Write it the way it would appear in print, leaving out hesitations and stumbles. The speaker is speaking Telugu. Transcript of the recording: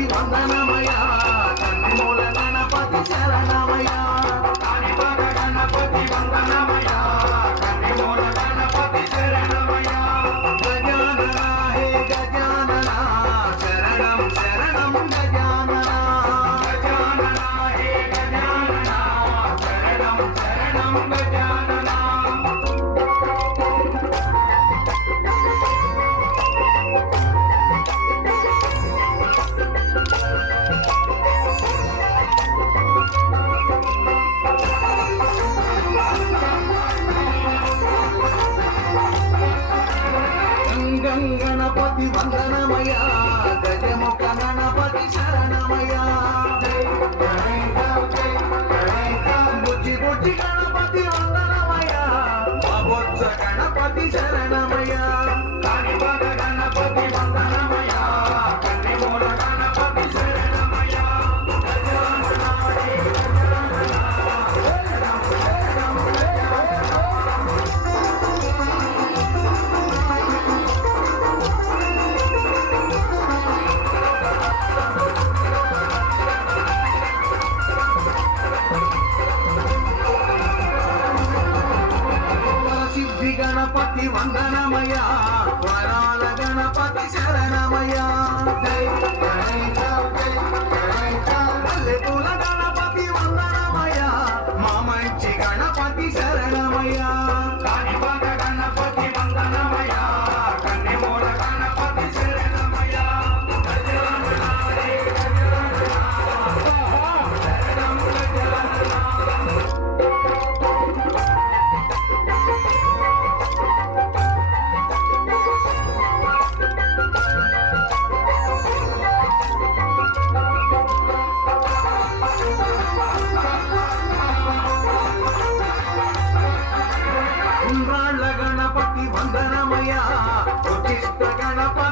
గణపతి వందనమయ కన్నుమూల గణపతి శరణమయ కాణిపాక గణపతి వందనమయ కన్నుమూల గణపతి శరణమయ గజానన హే గజానన శరణం శరణం గజానన గజానన హే గజానన శరణం శరణం గజానన గణపతి వందనమయ గజముఖ గణపతి శరణమయ బుజ్జి బుజ్జి గణపతి వందనమయ బొజ్జ గణపతి శరణమయ కాణిపాక గణపతి వందనమయ కన్నిమూల గణపతి శరణమయ గణపతి వందనమయ వరాల గణపతి శరణమయ పల్లెటూల గణపతి వందనమయ మా మంచి గణపతి శరణమయ కాణిపాక గణపతి వందనమయ కన్నిమూల గణపతి శరణమయ గణపతి వందనమయ ఉచిష్ట గణపతి